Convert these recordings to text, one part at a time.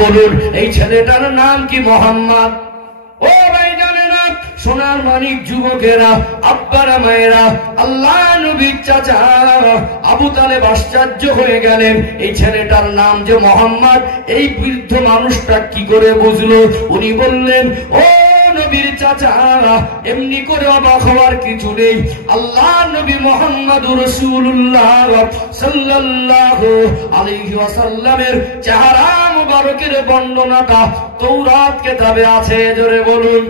বলুন এই ছেলেটার নাম কি? মোহাম্মদ। ও ভাই জানে না সোনার মানিক যুবকেরা, আব্বারা মায়েরা, আল্লাহ নবীর চাচা আবু তালেব আশ্চর্য হয়ে গেলেন, এই ছেলেটার নাম যে মোহাম্মদ, এই বৃদ্ধ মানুষটা কি করে বুঝলো? উনি বললেন, ও নবীর চাচা, এমনি করে অবাক হওয়ার কিছু নেই। আল্লাহ নবী মুহাম্মদুর রাসূলুল্লাহ সাল্লাল্লাহু আলাইহি ওয়াসাল্লামের চেহারা মুবারকের বর্ণনাটা তাওরাত কিতাবে আছে। জোরে বলুন।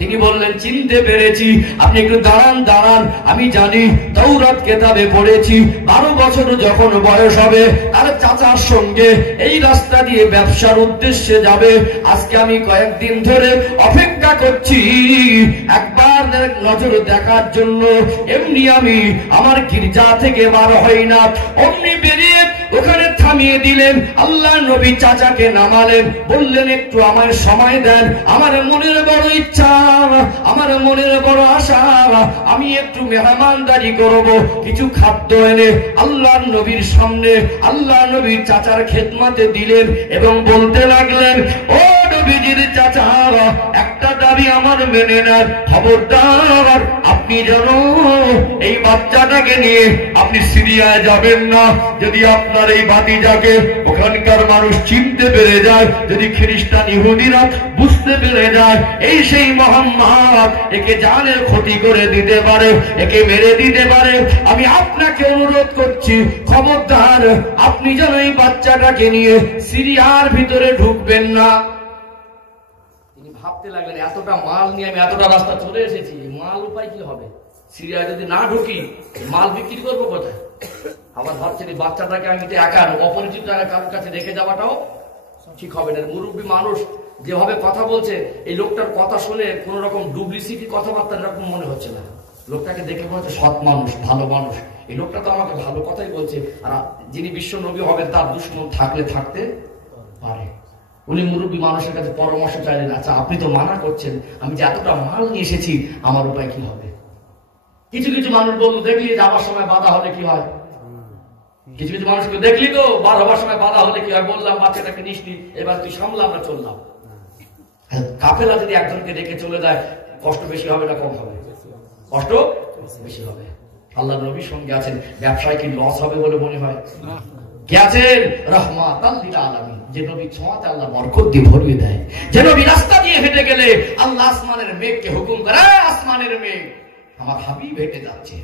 তিনি বললেন, চিনতে পেরেছি। আপনি একটু দাঁড়ান, আমি জানি তাওরাত কিতাবে পড়েছি 12 বছর যখন বয়স হবে তার চাচার সঙ্গে এই রাস্তা দিয়ে ব্যবসার উদ্দেশ্যে যাবে। আজকে আমি কয়েকদিন ধরে অপেক্ষা করছি একবার নজর দেখার জন্য। এমনি আমি আমার গির্জা থেকে বার হই না, অমনি বেরিয়ে ওখানে থামিয়ে দিলেন। আল্লাহ নবী চাচাকে নামালেন, বললেন, একটু আমার সময় দেন, আমার মনের বড় ইচ্ছা, আমার মনের বড় আশা, আমি একটু মেহমানদারি করব। কিছু খাদ্য এনে আল্লাহ নবীর সামনে আল্লাহ নবীর চাচার খেদমতে দিলেন এবং বলতে লাগলেন, ও নবীজির চাচা, একটা দাবি আমার মেনে নেন, খবরদার আপনি যেন এই বাচ্চাটাকে নিয়ে আপনি সিরিয়ায় যাবেন না। যদি আপনার এই ভাতিজাকে ওখানকার মানুষ চিনতে পেরে যায়, যদি খ্রিস্টান ইহুদিরা বুঝতে পেরে যায় এই সেই মোহাম্মদ, একে জানের ক্ষতি করে দিতে পারে, একে মেরে দিতে পারে, আমি আপনাকে অনুরোধ করছি, খবরদার আপনি যেন এই বাচ্চাটাকে নিয়ে সিরিয়ার ভিতরে ঢুকবেন না। তিনি ভাবতে লাগলেন, এতটা মাল নিয়ে আমি এতটা রাস্তা চলে এসেছি, মাল উপায় কি হবে? সিরিয়ায় যদি না ঢুকি মাল বিক্রি করবো কোথায়? আবার ভাবছেন এই বাচ্চাটাকে আমি একা অপরিচিত কারোর কাছে রেখে যাওয়াটাও ঠিক হবে না। মুরব্বী মানুষ যেভাবে কথা বলছে, এই লোকটার কথা শুনে কোন রকম ডুপ্লিসিটি কথাবার্তা এরকম মনে হচ্ছে না। লোকটাকে দেখে মনে হচ্ছে সৎ মানুষ, ভালো মানুষ। এই লোকটা তো আমাকে ভালো কথাই বলছে। আর যিনি বিশ্ব নবী হবেন তার দুশমন থাকলে থাকতে পারে। উনি মুরব্বী মানুষের কাছে পরামর্শ চাইলেন, আচ্ছা আপনি তো মানা করছেন, আমি যে এতটা মাল নিয়ে এসেছি আমার উপায় কি হবে? কিছু কিছু মানুষ বললো, দেখলি যাওয়ার সময় বাধা হলে কি হয়? কিছু কিছু মানুষকে দেখলি তো বার হবার সময় বাধা হলে কি হয়? বললাম বাচ্চাটাকে নিসনি, এবার তুই সামলা, আমরা চললাম। কাফেলা যদি একজনকে রেখে চলে যায়, কষ্ট বেশি হবে না কম হবে? কষ্ট বেশি হবে। আল্লাহ নবীর সঙ্গে আছেন, ব্যবসায় কি লস হবে বলে মনে হয়? কে আছেন? রাহমাতাল লিল আলামিন। যে নবী ছোঁয়াতে আল্লাহ বরকত দিয়ে ভরিয়ে দেয়, যে নবী রাস্তা দিয়ে হেঁটে গেলে আল্লাহ আসমানের মেঘকে হুকুম করে, আসমানের মেঘ আমার হাবিব হেঁটে যাচ্ছে,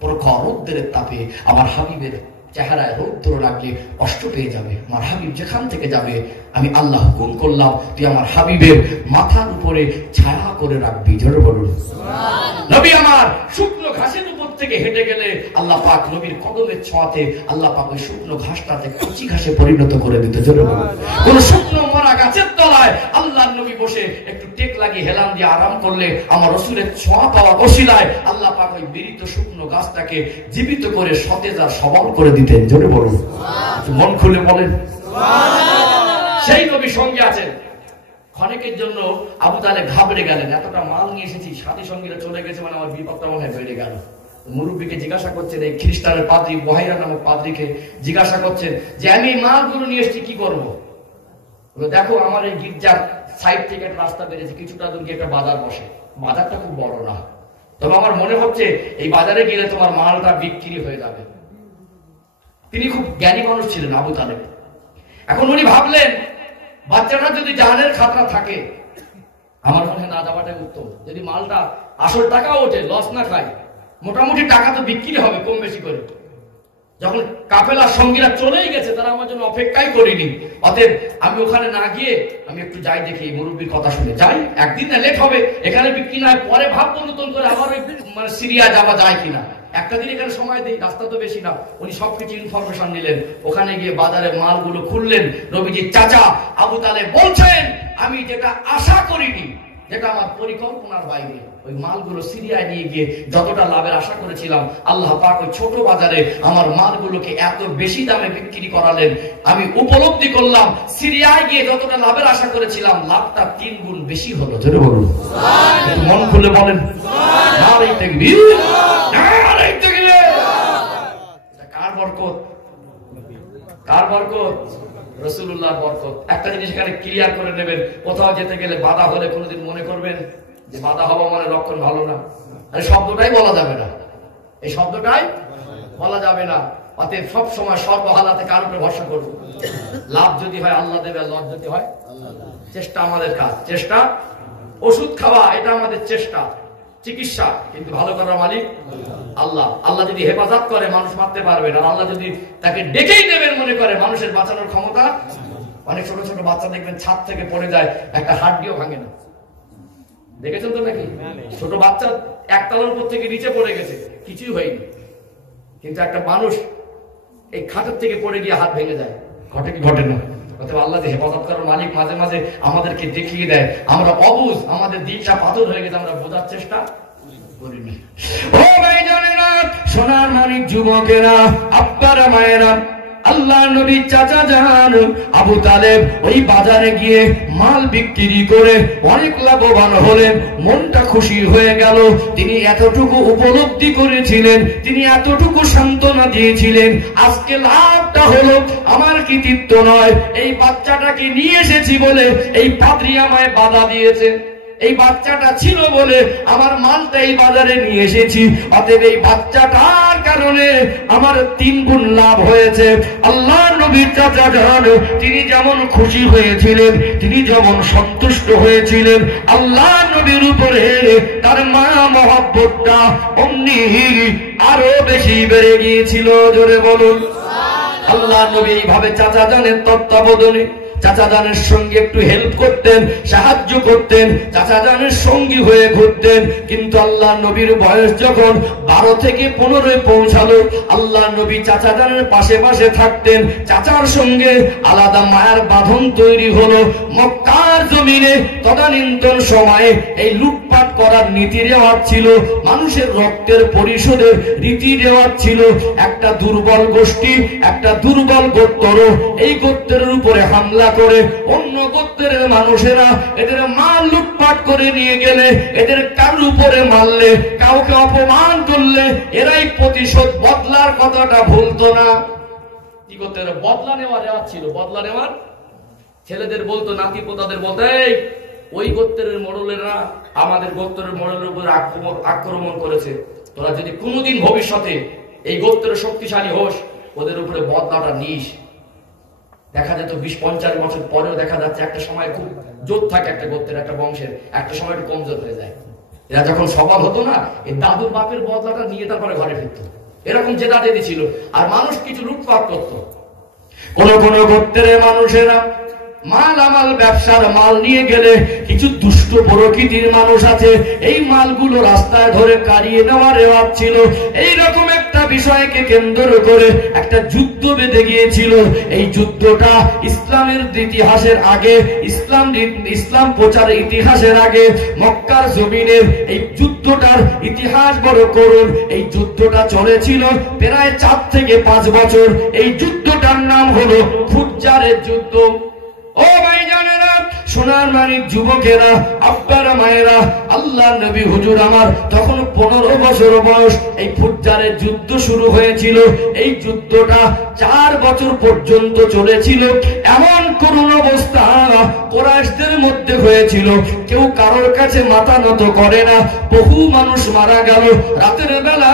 প্রখর রৌদ্রের তাপে আমার হাবিবের চেহারায় রৌদ্র লাগলে কষ্ট পেয়ে যাবে। আমার হাবিব যেখান থেকে যাবে আমি আল্লাহ হুকুম করলাম, তুই আমার হাবিবের মাথার উপরে ছায়া করে রাখবি। জোরে বলুন সুবহানাল্লাহ। নবী আমার শুকনো ঘাসের উপর থেকে হেঁটে গেলে আল্লাহ পাক নবীর কদমের ছোঁয়াতে আল্লাহ পাক ওই শুকনো ঘাসটাকে কচি ঘাসে পরিণত করে দিত। জোরে বলুন। কোন শুকনো মরা গাছের তলায় আল্লাহ নবী বসে একটু টেক লাগিয়ে হেলান দিয়ে আরাম করলে আমার রাসূলের ছোঁয়া পাওয়া ওসিলায় আল্লাহ পাক ওই মৃত শুকনো গাছটাকে জীবিত করে সতেজ আর সবল করে দিতেন। জোরে বলুন সুবহানাল্লাহ। মন খুলে বলেন সুবহানাল্লাহ। সেই নবী সঙ্গে আছেন। ক্ষণিকের জন্য আবু তালেব ঘাবড়ে গেলেন, এতটা মাল নিয়ে এসেছি, সাথী সঙ্গীরা চলে গেছে, মানে আমার বিপদটা মনে হয় বেড়ে গেল। মুরব্বীকে জিজ্ঞাসা করছেন, এই খ্রিস্টানের পাদ্রী বহাইরা নামক পাদ্রীকে জিজ্ঞাসা করছেন যে আমি এই মালগুলো নিয়ে এসেছি, কি করবো? দেখো আমার এই গির্জার সাইড থেকে একটা রাস্তা বেরিয়েছে, কিছুটা দূর গিয়ে একটা বাজার বসে, বাজারটা খুব বড় না, তবে আমার মনে হচ্ছে এই বাজারে গেলে তোমার মালটা বিক্রি হয়ে যাবে। তিনি খুব জ্ঞানী মানুষ ছিলেন আবু তালেব। এখন উনি ভাবলেন, বাচ্চাটা যদি জাহানের খাতরা থাকে, আমার মনে হয় না যাওয়াটাই উত্তম। যদি মালটা আসল টাকা ওঠে, লস না খায়, মোটামুটি টাকা তো বিক্রি হবে কম বেশি করে। যখন কাফেলার সঙ্গীরা চলেই গেছে, তারা আমার জন্য অপেক্ষাই করিনি, অতএব আমি ওখানে না গিয়ে আমি একটু যাই, দেখি মুরব্বীর কথা শুনে যাই, একদিন না লেট হবে, এখানে বিক্রি না হয় পরে ভাববো নতুন করে আবার মানে সিরিয়া যাওয়া যায় কিনা, একটা দিন এখানে সময় দিই, রাস্তা তো বেশি না। উনি সবকিছু ইনফরমেশন নিলেন, ওখানে গিয়ে বাজারে মালগুলো খুললেন। নবীজির চাচা আবু তালেব বলছেন, আমি যেটা আশা করিনি, যেটা আমার পরিকল্পনার বাইরে, ওই মালগুলো সিরিয়ায় নিয়ে গিয়ে যতটা লাভের আশা করেছিলাম, আল্লাহ পাক ওই ছোট বাজারে আমার মালগুলোকে এত বেশি দামে বিক্রি করালেন। আমি উপলব্ধি করলাম, সিরিয়ায় গিয়ে যতটা লাভের আশা করেছিলাম, লাভটা 3 গুণ বেশি হলো। জোরে বলুন সুবহানাল্লাহ। মন খুলে বলেন সুবহানাল্লাহ। নারে তাকবীর, নারে তাকবীর। এটা কার বরকত? কার বরকত? রাসূলুল্লাহর বরকত। একটা জিনিস এখানে ক্লিয়ার করে নেবেন, কোথাও যেতে গেলে বাধা হলে কোনোদিন মনে করবেন যে বাধা হওয়া মানে লক্ষণ ভালো না, এই শব্দটাই বলা যাবে না, এই শব্দটাই বলা যাবে না। অতএব সব সময় সর্বহালাতে কার উপরে ভরসা করব? লাভ যদি হয় আল্লাহ দেবে, লস যদি হয় চেষ্টা আমাদের কাজ, চেষ্টা। ওষুধ খাওয়া এটা আমাদের চেষ্টা, চিকিৎসা, কিন্তু ভালো করার মালিক আল্লাহ। আল্লাহ যদি হেফাজত করে মানুষ মারতে পারবে না, আল্লাহ যদি তাকে ডেকেই নেবেন মনে করে মানুষের বাঁচানোর ক্ষমতা। অনেক ছোট ছোট বাচ্চা দেখবেন ছাদ থেকে পড়ে যায়, একটা হাড্ডিও ভাঙে না, দেখেছেন তো নাকি? ছোট বাচ্চা একতলার উপর থেকে নিচে পড়ে গেছে, কিছুই হয়নি, কিন্তু একটা মানুষ এই খাটের থেকে পড়ে গিয়ে হাত ভেঙে যায়, ঘটে কি ঘটে না? আল্লাহ যে হেফাজত করার মালিক মাঝে মাঝে আমাদেরকে দেখিয়ে দেয়, আমরা অবুঝ, আমাদের দিকটা পাথর হয়ে গেছে, আমরা বোঝার চেষ্টা করিনি। ও ভাই জানেনা, সোনার মানিক যুবকেরা, আব্বারা মায়েরা, আল্লাহ নবীর চাচা জান আবু তালেব ওই বাজারে গিয়ে মাল বিক্রি করে অনেক লাভবান হলেন, মনটা খুশি হয়ে গেল। তিনি এতটুকু উপলব্ধি করেছিলেন, তিনি এতটুকু সান্ত্বনা দিয়েছিলেন, আজকে লাভটা হলো আমার কৃতিত্ব নয়, এই বাচ্চাটাকে নিয়ে এসেছি বলে এই পাদ্রী আমায় বাধা দিয়েছে, এই বাচ্চাটা ছিল বলে আমার মালটা এই বাজারে নিয়ে এসেছি, অতএব এই বাচ্চাটার কারণে আমার 3 গুণ লাভ হয়েছে। আল্লাহ নবীর চাচা জান তিনি যেমন খুশি হয়েছিলেন, তিনি যেমন সন্তুষ্ট হয়েছিলেন, আল্লাহ নবীর উপরে তার মা মহব্বতটা অমনি আরো বেশি বেড়ে গিয়েছিল। জোরে বলুন। আল্লাহ নবী এইভাবে চাচা জানের তত্ত্বাবধানে চাচা জানের সঙ্গে একটু হেল্প করতেন, সাহায্য করতেন, চাচা জানের সঙ্গী হয়ে ঘুরতেন। কিন্তু আল্লাহ নবীর বয়স যখন 12 থেকে 15 পৌঁছালো, আল্লাহ নবী চাচা জানের পাশে পাশে থাকতেন, চাচার সঙ্গে আলাদা মায়ার বাঁধন তৈরি হলো। মক্কার জমিনে তদানীন্তন সময়ে এই লুটপাট করার নীতি রেওয়াজ ছিল, মানুষের রক্তের পরিশোধের রীতি রেওয়াজ ছিল। একটা দুর্বল গোষ্ঠী, একটা দুর্বল গোত্র, এই গোত্রের উপরে হামলা করে অন্য গোত্রের মানুষেরা এদের মাল লুটপাট করে নিয়ে গেলে, এদের কারোর উপরে মারলে, কাউকে অপমান করলে এরাই প্রতিশোধ বদলার কথাটা ভুলতো না। কি করতে? বদলা নেওয়ার রেওয়াজ ছিল, বদলা নেওয়ার। ছেলেদের বলতো, নাতি পোতাদের বলতো, এই ওই গোত্রের মোড়লেরা আমাদের গোত্রের মোড়লের উপর আক্রমণ করেছে, তোরা যদি কোনোদিন ভবিষ্যতে এই গোত্রের শক্তিশালী হোস, ওদের উপরে বদলাটা নিস। দেখা যেত 20-50 বছর পরেও দেখা যাচ্ছে একটা সময় খুব জোর থাকে একটা গোত্রের, একটা বংশের, একটা সময় একটু কমজোর হয়ে যায়। এরা যখন সবল হতো না, এই দাদুর বাপের বদলাটা নিয়ে তারপরে ঘরে ফিরত, এরকম জেদা জেদি ছিল। আর মানুষ কিছু লুটপাট করতো। কোন কোন গোত্রের মানুষেরা মালামাল ব্যবসার মাল নিয়ে গেলে কিছু দুষ্ট প্রকৃতির মানুষ আছে, এই মালগুলো রাস্তায় ধরে কাড়িয়ে নেওয়ার রেওয়াজ ছিল। এইরকম একটা বিষয়কে কেন্দ্র করে একটা যুদ্ধ বেঁধে গিয়েছিল। এই যুদ্ধটা ইসলামের ইতিহাসের আগে, ইসলাম প্রচারের ইতিহাসের আগে মক্কার জমিনের এই যুদ্ধটার ইতিহাস বড় করুন। এই যুদ্ধটা চলেছিল প্রায় 4 থেকে 5 বছর। এই যুদ্ধটার নাম হলো ফুজ্জারের যুদ্ধ। ও ভাই জানেরা, সোনার মানিক যুবকেরা, আব্বারা মায়েরা, আল্লাহ নবী হুজুর আমার তখন 15 বছর বয়স। এই ফুজ্জারের যুদ্ধ শুরু হয়েছিল। এই যুদ্ধটা 4 বছর পর্যন্ত চলেছিল। এমন করুণ অবস্থা কুরাইশদের মধ্যে হয়েছিল, কেউ কারোর কাছে মাথা নত করে না। বহু মানুষ মারা গেল। রাতের বেলা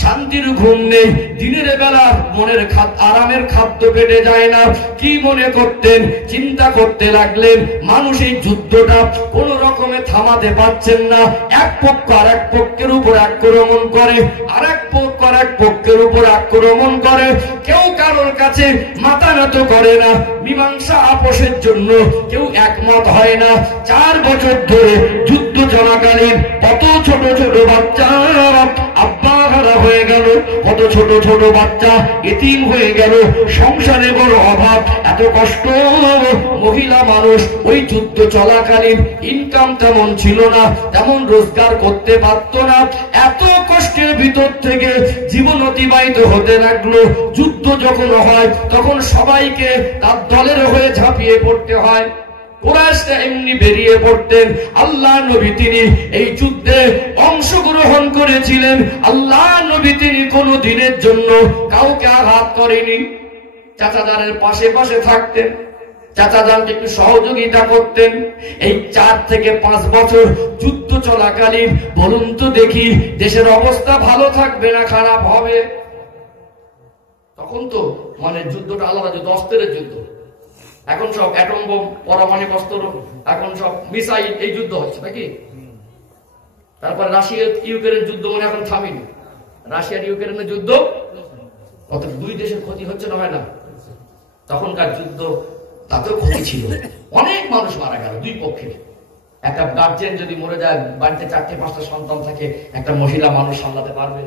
শান্তির ঘুম নেই, দিনের বেলা মনের আরামের খাদ্য পেটে যায় না। কি মনে করতেন? চিন্তা করতে লাগলেন, মানুষ এই যুদ্ধটা কোন রকমে থামাতে পারছেন না। এক পক্ষ আর এক পক্ষের উপর আক্রমণ করে, আর এক পক্ষ আর এক পক্ষের উপর আক্রমণ করে। কেউ কারোর কাছে মাথা নত করে না। মীমাংসা আপোষের জন্য কেউ একমত হয় না। 4 বছর ধরে যুদ্ধ চলাকালীন কত ছোট ছোট বাচ্চা আব্বা হারা হয়ে গেল, কত ছোট ছোট বাচ্চা এতিম হয়ে গেল। সংসারে বড় অভাব, এত কষ্ট। মহিলা মানুষ ওই যুদ্ধ চলাকালীন ইনকাম তেমন ছিল না, তেমন রোজগার করতে পারত না। এত কষ্টের ভিতর থেকে জীবন অতিবাহিত হতে লাগলো। যুদ্ধ যখন হয় তখন সবাইকে তার দলের হয়ে ঝাঁপিয়ে পড়তে হয়। কুরাইশরা এমনি বেরিয়ে পড়তেন। আল্লাহ নবী তিনি এই যুদ্ধে অংশগ্রহণ করেছিলেন। আল্লাহ নবী তিনি কোনো দিনের জন্য কাউকে আঘাত করেনি। চাচাজানের পাশে পাশে থাকতেন, চাচাজানকে একটু সহযোগিতা করতেন। এই 4 থেকে 5 বছর যুদ্ধ চলাকালীন বলুন তো দেখি দেশের অবস্থা ভালো থাকবে না খারাপ হবে? তখন তো মানে যুদ্ধটা আলাদা, যুদ্ধ অস্ত্রের যুদ্ধ। এখন সব অ্যাটম বোম, পারমাণবিক অস্ত্র, এখন সব মিসাইল, এই যুদ্ধ হচ্ছে নাকি? তারপর রাশিয়া ইউক্রেনের যুদ্ধ মানে এখন থামিনি। রাশিয়ার ইউক্রেনের যুদ্ধ কত 2 দেশের ক্ষতি হচ্ছে না, হয় না? তখনকার যুদ্ধ তাতেও ক্ষতি ছিল, অনেক মানুষ মারা গেল 2 পক্ষে। একটা গার্জিয়ান যদি মরে যায়, বাড়িতে 4-5টা সন্তান থাকে, একটা মহিলা মানুষ সামলাতে পারবে?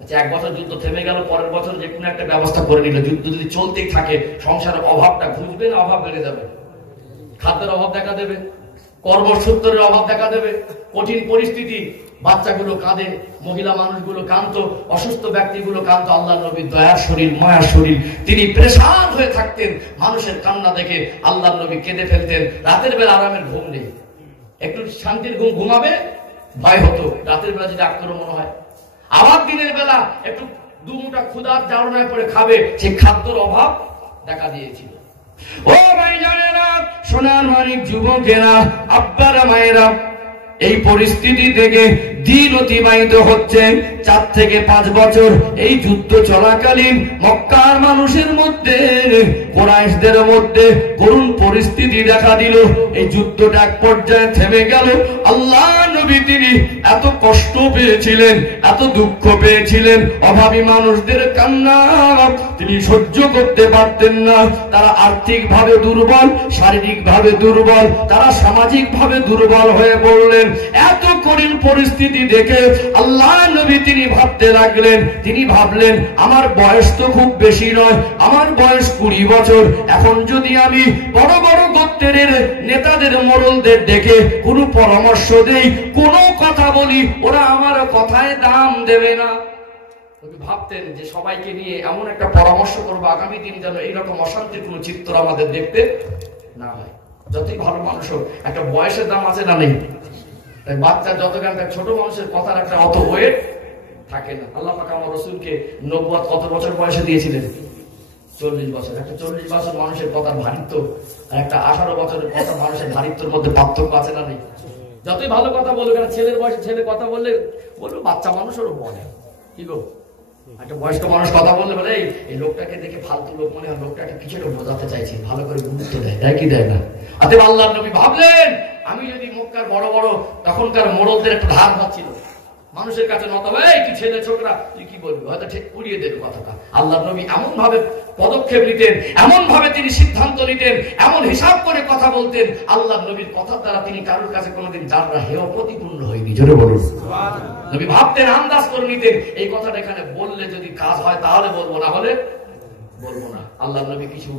আচ্ছা, 1 বছর যুদ্ধ থেমে গেল, পরের বছর যে কোনো একটা ব্যবস্থা করে নিল। যুদ্ধ যদি চলতেই থাকে, সংসারের অভাবটা ঘুচবে না অভাব বেড়ে যাবে? খাদ্যের অভাব দেখা দেবে, কর্মসূত্রের অভাব দেখা দেবে, কঠিন পরিস্থিতি, বাচ্চাগুলো কাঁদে, মহিলা মানুষগুলো কাঁদত, অসুস্থ ব্যক্তিগুলো কাঁদত। আল্লাহ নবী দয়ার শরীর, মায়ার শরীর, তিনি প্রেসার হয়ে থাকতেন। মানুষের কান্না দেখে আল্লাহ নবী কেঁদে ফেলতেন। রাতের বেলা আরামের ঘুম নেই, একটু শান্তির ঘুম ঘুমাবে ভয় হতো রাতের বেলা যদি আক্রমণ হয়। আবার দিনের বেলা একটু 2 মুঠা ক্ষুধার জ্বালানায় পড়ে খাবে, সেই খাদ্যের অভাব দেখা দিয়েছিল। ও ভাইজানেরা, সোনার মানিক যুবকেরা, আব্বারা, মায়েরা, এই পরিস্থিতি থেকে দিন অতিবাহিত হচ্ছে 4 থেকে 5 বছর। এই যুদ্ধ চলাকালীন মক্কার মানুষের মধ্যে, কুরাইশদের মধ্যে করুণ পরিস্থিতি দেখা দিল। এই যুদ্ধটা এক পর্যায়ে থেমে গেল। আল্লাহ নবী তিনি এত কষ্ট পেয়েছিলেন, এত দুঃখ পেয়েছিলেন, অভাবী মানুষদের কান্না তিনি সহ্য করতে পারতেন না। তারা আর্থিক ভাবে দুর্বল, শারীরিক ভাবে দুর্বল, তারা সামাজিক ভাবে দুর্বল হয়ে পড়লেন। এত কঠিন পরিস্থিতি দেখে আল্লাহ নবী তিনি ভাবতে লাগলেন, তিনি ভাবলেন আমার বয়স তো খুব বেশি নয়, আমার বয়স 20 বছর। এখন যদি আমি বড় বড় গোত্রের নেতাদের, মোড়লদের ডেকে কোনো পরামর্শ দেই, কোনো কথা বলি, ওরা আমার কথায় দাম দেবে না। ভাবতেন যে সবাইকে নিয়ে এমন একটা পরামর্শ করবো আগামী দিনে যেন এইরকম অশান্তির কোন চিত্র আমাদের দেখতে না হয়। যতই ভালো মানুষ হোক, একটা বয়সের দাম আছে না নেই? বাচ্চা যত গানটা, ছোট মানুষের কথার একটা অত ওয়েট থাকে না। আল্লাহ পাক আমার রাসূলকে নবুয়ত কত বছর বয়সে দিয়েছিলেন? 40 বছর। একটা 40 বছর মানুষের কথার ভারিত্ব আর একটা 18 বছরের কথা মানুষের ভারিত্বের মধ্যে পার্থক্য আছে না নেই? যতই ভালো কথা বলুক, একটা ছেলের বয়সে ছেলে কথা বললে বলবো বাচ্চা মানুষেরও বলে, কি গো, একটা বয়স্ক মানুষ কথা বললে বলে এই লোকটাকে দেখে ফালতু লোক মনে হয়, লোকটাকে কিছু একটা বোঝাতে চাইছি, ভালো করে গুরুত্ব দেয়, দেয় কি দেয় না? অতএব আল্লাহ নবী ভাবলেন আমি যদি মক্কার বড় বড় তখনকার মোড়লদের একটা ধার পাচ্ছিল, মানুষের কাছে নত হবে, এই তুই ছেলে ছোকরা তুই কি বলবি, হয়তো ঠিক উড়িয়ে দেবে কথাটা। আল্লাহ নবী এমন ভাবে পদক্ষেপ নিতেন, এমন ভাবে তিনি সিদ্ধান্ত নিতেন, এমন হিসাব করে কথা বলতেন, আল্লাহ নবীর কথার দ্বারা তিনি কারোর কাছে কোনোদিন যারা হেয় প্রতিপূর্ণ হয়নি। জোরে বলুন। নবী ভাবতেন, আন্দাজ করে নিতেন, এই কথাটা এখানে বললে যদি কাজ হয় তাহলে বলবো, না হলে বলবো না। আল্লাহ নবী কিছু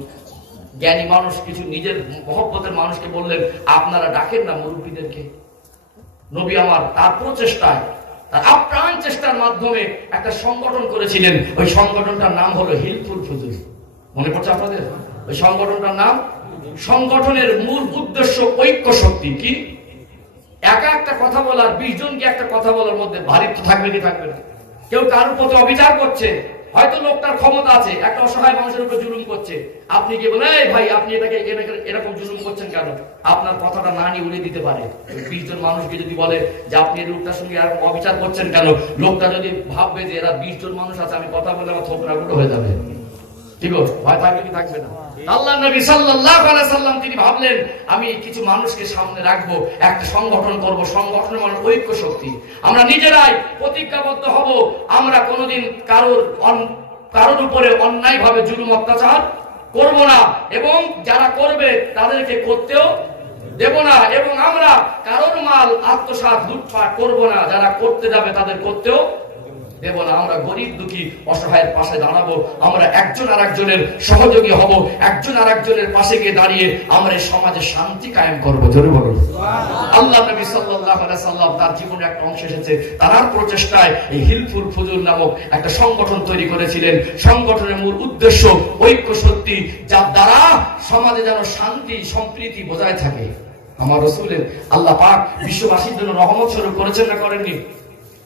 জ্ঞানী মানুষ, কিছু নিজের মহব্বতের মানুষকে বললেন, আপনারা ডাকেন না মুরব্বীদেরকে। নবী আমার তার প্রচেষ্টায়, তার আপ্রাণ চেষ্টার মাধ্যমে একটা সংগঠন করেছিলেন। ওই সংগঠনটার নাম হলো হিলফুল ফুজুল। মনে পড়ছে আপনাদের? ওই সংগঠনটার নাম, সংগঠনের মূল উদ্দেশ্য ঐক্য শক্তি। কি একা একটা কথা বলার, 20 জনকে একটা কথা বলার মধ্যে ভারিত্ব থাকবে কি থাকবে না? কেউ কারোর প্রতি অবিচার করছে, হয়তো লোকটার ক্ষমতা আছে, একটা অসহায় মানুষের উপর জুলুম করছে, আপনি কি বলে এই ভাই আপনি এটাকে এরকম জুলুম করছেন কেন? আপনার কথাটা না নিয়ে উড়িয়ে দিতে পারে। 20 জন মানুষকে যদি বলে যে আপনি এই লোকটার সঙ্গে এরকম অবিচার করছেন কেন, লোকটা যদি ভাববে যে এরা 20 জন মানুষ আছে, আমি কথা বলে আমার থোপড়া গুলো হয়ে যাবে, ঠিক আছে? ভয় থাকবে কি থাকবে না? আল্লাহ নবী সাল্লাল্লাহু আলাইহি সাল্লাম তিনি ভাবলেন আমি কিছু মানুষকে সামনে রাখবো, একটা সংগঠন করব, সংগঠনের মানে ঐক্য শক্তি। আমরা নিজেরাই প্রতিজ্ঞাবদ্ধ হব, আমরা কোনোদিন কারোর উপরে অন্যায় ভাবে জুলুম অত্যাচার করব না, এবং যারা করবে তাদেরকে করতেও দেব না, এবং আমরা কারোর মাল আত্মসাৎ লুটপাট করব না, যারা করতে যাবে তাদের করতেও দেব না। আমরা গরিব দুঃখী অসহায়ের পাশে দাঁড়াবো, আমরা একজন আর একজনের সহযোগী হব, একজন আর একজনের পাশে গিয়ে দাঁড়িয়ে আমরা এই সমাজে শান্তি কায়েম করবো। জোরে বলুন। আল্লাহ নবী সাল্লাল্লাহু আলাইহি সাল্লাম তার জীবনে একটা অংশ এসেছে, তার প্রচেষ্টায় এই হিলফুল ফুজুল নামক একটা সংগঠন তৈরি করেছিলেন। সংগঠনের মূল উদ্দেশ্য ঐক্য শক্তি, যার দ্বারা সমাজে যেন শান্তি সম্প্রীতি বজায় থাকে। আমার রাসূলের আল্লাহ পাক বিশ্ববাসীর জন্য রহমত স্বরূপ করেছেন না করেননি?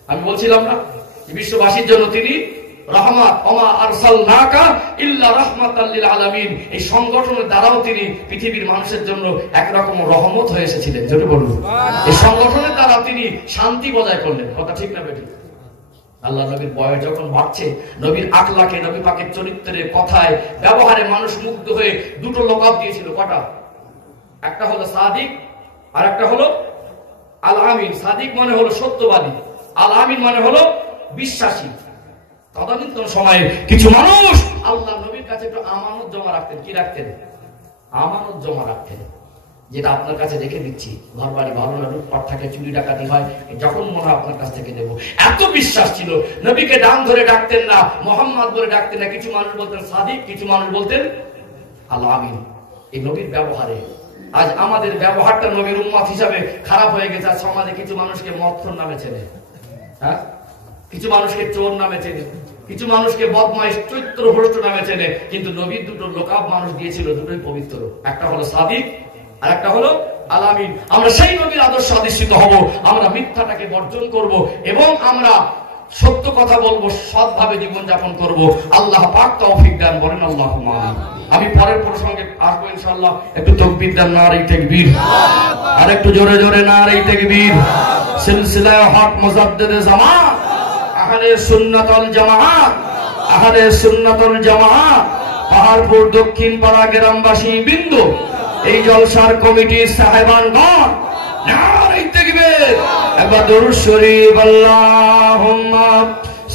আমি বলছিলাম না, বিশ্ববাসীর জন্য তিনি রহমত, ওমা আরসালনাকা ইল্লা রাহমাতাল লিল আলামিন, এই সংগঠনের দ্বারাও তিনি পৃথিবীর মানুষের জন্য একরকম রহমত হয়ে এসেছিলেন। জোরে বলুন, এই সংগঠনের দ্বারা তিনি শান্তি বজায় করলেন। কথা ঠিক না বেঠিক? আল্লাহ নবীর বয়স যখন বাড়ছে, নবীর আখলাকে, নবী পাকের চরিত্রে, কথায়, ব্যবহারে মানুষ মুগ্ধ হয়ে দুটো লকাব দিয়েছিল। কটা? একটা হলো সাদিক আর একটা হলো আল আমিন। সাদিক মানে হলো সত্যবাদী, আল আমিন মানে হলো বিশ্বাসী। তদানীন্তন সময়ে কিছু মানুষ আল্লাহ নবীর কাছে একটু আমানত জমা রাখতেন। কি রাখতেন? আমানত জমা রাখতেন, যেটা আপনার কাছে রেখে দিচ্ছি, ঘর বাড়ি ভালো না, লুটপাট থাকে, চুরি ডাকাতি হয়, যখন মনে হয় আপনার কাছ থেকে দেব। এত বিশ্বাস ছিল। নবীকে নাম ধরে ডাকতেন না, মোহাম্মদ বলে ডাকতেন না। কিছু মানুষ বলতেন সাদিক, কিছু মানুষ বলতেন আল আমিন। এই নবীর ব্যবহারে আজ আমাদের ব্যবহারটা নবীর উম্মত হিসাবে খারাপ হয়ে গেছে। আজ সমাজে কিছু মানুষকে মদখোর নামে চেনে, হ্যাঁ, কিছু মানুষকে চোর নামে চেনে, কিছু মানুষকে বদমাইশ, চরিত্র ভ্রষ্ট নামে চেনে। কিন্তু নবীর দুটো লোকাব মানুষ দিয়েছিল, দুটোই পবিত্র। একটা হলো সাদিক আর একটা হলো আল আমিন। আমরা সেই নবীর আদর্শ আদিষ্ঠিত হব। আমরা মিথ্যাটাকে বর্জন করব এবং আমরা সত্য কথা বলবো, সৎভাবে জীবন যাপন করব। আল্লাহ পাক তৌফিক দান করেন। আল্লাহুম্মা আমিন। আমি পরের প্রসঙ্গে আসবো ইনশাআল্লাহ। একটু তাকবীর দেন, নারে তাকবীর। আর একটু জোরে জোরে নারে তাকবীর। সিলসিলা হক মুজাদ্দিদে জামাত, আহলে সুন্নাত ওয়াল জামাত, আহলে সুন্নাত ওয়াল জামাত, পাহাড়পুর দক্ষিণ পাড়া গ্রামবাসী বিন্দু, এই জলসার কমিটির সাহেবানগণ, নারে তাকবীর। একবার দরুদ শরীফ, আল্লাহুম্মা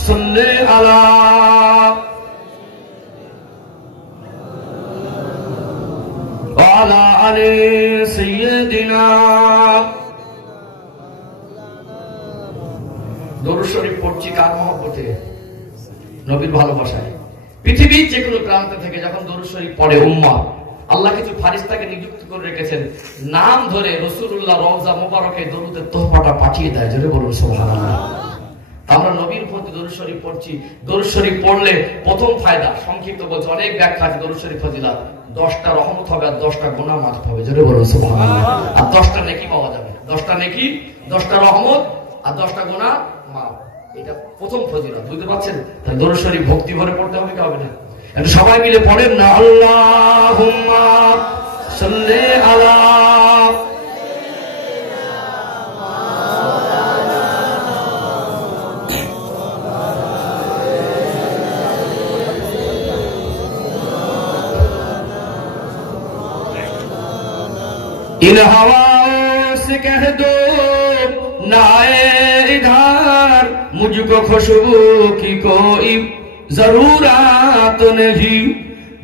সাল্লি আলা ওয়া আলা আলি সাইয়্যিদিনা। দরুদ শরীফ পড়ছি কার মহব্বতে? নবীর ভালোবাসায়। পৃথিবীর যে কোনো প্রান্ত থেকে যখন দরুদ শরীফ পড়ে উম্মাহ, আল্লাহ কিছু ফারিস্তাকে নিযুক্ত করে রেখেছেন, নাম ধরে রাসূলুল্লাহ রওজা মোবারকে দরুদের তোহফাটা পাঠিয়ে দেয়। জোরে বলুন সুবহানাল্লাহ। আমরা নবীর প্রতি দরুদ শরীফ পড়ছি। দরুদ শরীফ পড়লে প্রথম ফায়দা, সংক্ষিপ্ত বলছে, অনেক ব্যাখ্যা আছে দরুদ শরীফ ফজিলত। 10টা রহমত হবে আর 10টা গুনাহ মাফ হবে। জোরে বলুন সুবহানাল্লাহ। আর 10টা নেকি পাওয়া যাবে। 10টা নেকি, 10টা রহমত আর 10টা গুনাহ মাফ। এটা প্রথম ফজিলত। বুঝতে পারছেন? তাহলে দরুদ শরীফ ভক্তি ভরে পড়তে হবে কি হবে না? একটু সবাই মিলে পড়েন না, আল্লাহুম্মা সাল্লি আলা। इन हवाओं से कह दो ना आए इधर, मुझको खुशबू की कोई जरूरत नहीं,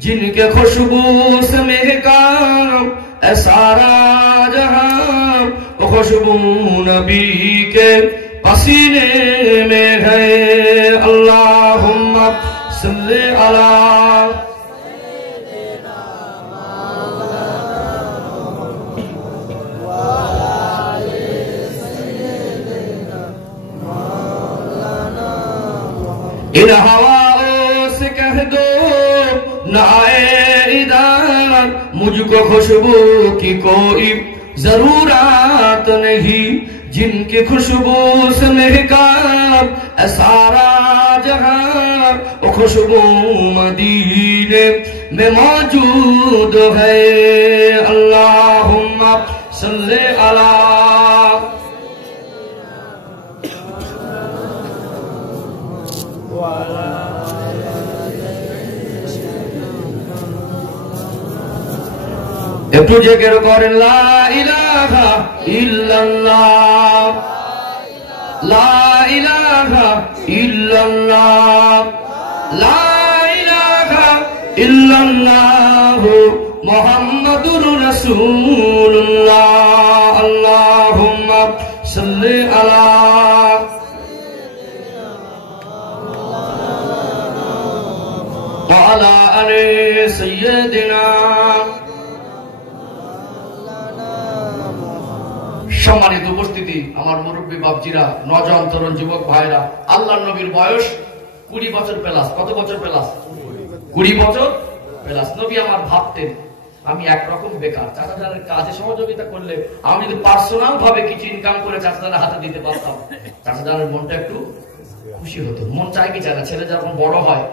जिनके खुशबू से महका सारा जहां, वो खुशबू नबी के पसीने में है। अल्लाहुम्मा सल्ली अला। इन हवाओं से कह दो न आए इधर, मुझको खुशबू की कोई जरूरत नहीं, जिनकी खुशबू से महका सारा जहां, वो खुशबू मदीने में मौजूद है। अल्लाहुम्मा सल्ली अला। একটু জিকির করেন, লা ইলাহা ইল্লাল্লাহ, লা ইলাহা ইল্লাল্লাহ, লা ইলাহা ইল্লাল্লাহ, মুহাম্মাদুর রাসূলুল্লাহ। আল্লাহুম্মা সাল্লি আলা। ওয়া আলা আলি সাইয়্যিদিনা। সম্মানিত উপস্থিতি, আমার মুরব্বী বাপজিরা, নওজোয়ান তরুণ যুবক ভাইরা, আল্লাহর নবীর বয়স 20 বছর প্লাস। কত বছর প্লাস? 20 বছর প্লাস। নবী আমার ভাবতেন আমি একরকম বেকার, চাচাজানের কাজে সহযোগিতা করলে আমি যদি পার্সোনাল ভাবে কিছু ইনকাম করে চাচাজানের হাতে দিতে পারতাম, চাচাজানের মনটা একটু খুশি হতো। মন চায় কি চায় না, ছেলে যখন বড় হয়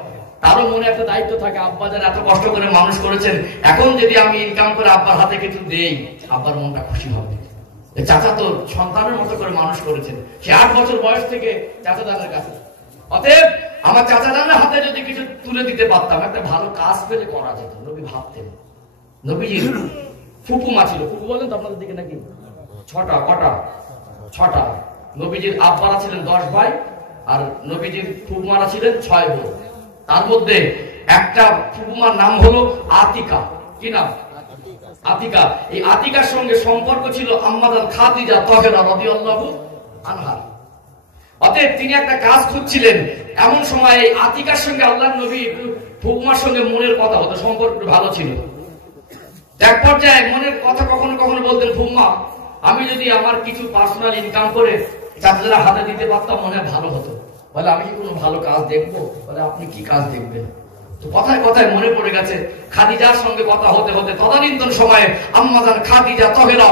তারও মনে একটা দায়িত্ব থাকে, আব্বা যারা এত কষ্ট করে মানুষ করেছেন, এখন যদি আমি ইনকাম করে আব্বার হাতে কিছু দেই, আব্বার মনটা খুশি হবে। চাচা তো সন্তানের মতো করে মানুষ করেছেন, সে 8 বছর বয়স থেকে চাচা দাদার কাছে। অতএব আমার চাচা দাদার হাতে যদি কিছু তুলে দিতে পারতাম, একটা ভালো কাজ পেলে করা যেত। নবী ভাবতেন। নবীজির ফুপুমা ছিল, ফুপু বলেন তো আপনাদের দিকে নাকি? 6টা। কটা? 6টা। নবীজির আব্বারা ছিলেন 10 ভাই, আর নবীজির ফুপুমারা ছিলেন 6 বোন। তার মধ্যে একটা ফুপুমার নাম হলো আতিকা। কি নাম? আতিকা। এই আতিকার সঙ্গে সম্পর্ক ছিল আম্মাজান খাদিজা তাহেরা রাদিয়াল্লাহু আনহা। অতএব তিনি একটা কাজ খুঁজছিলেন, এমন সময় এই আতিকার সঙ্গে আল্লাহর নবী ফুপুমার সঙ্গে মনের কথা হতো, সম্পর্ক ভালো ছিল। এক পর্যায়ে মনের কথা কখনো কখনো বলতেন, ফুম্মা আমি যদি আমার কিছু পার্সোনাল ইনকাম করে চাচারা হাতে দিতে পারতাম মনে ভালো হতো। বলে আমি কি কোনো ভালো কাজ দেখবো? বলে আপনি কি কাজ দেখবেন? তো কথায় কথায় মনে পড়ে গেছে খাদিজার সঙ্গে কথা হতে হতে তদানীন্তন সময়ে আম্মাজান খাদিজা তাহেরা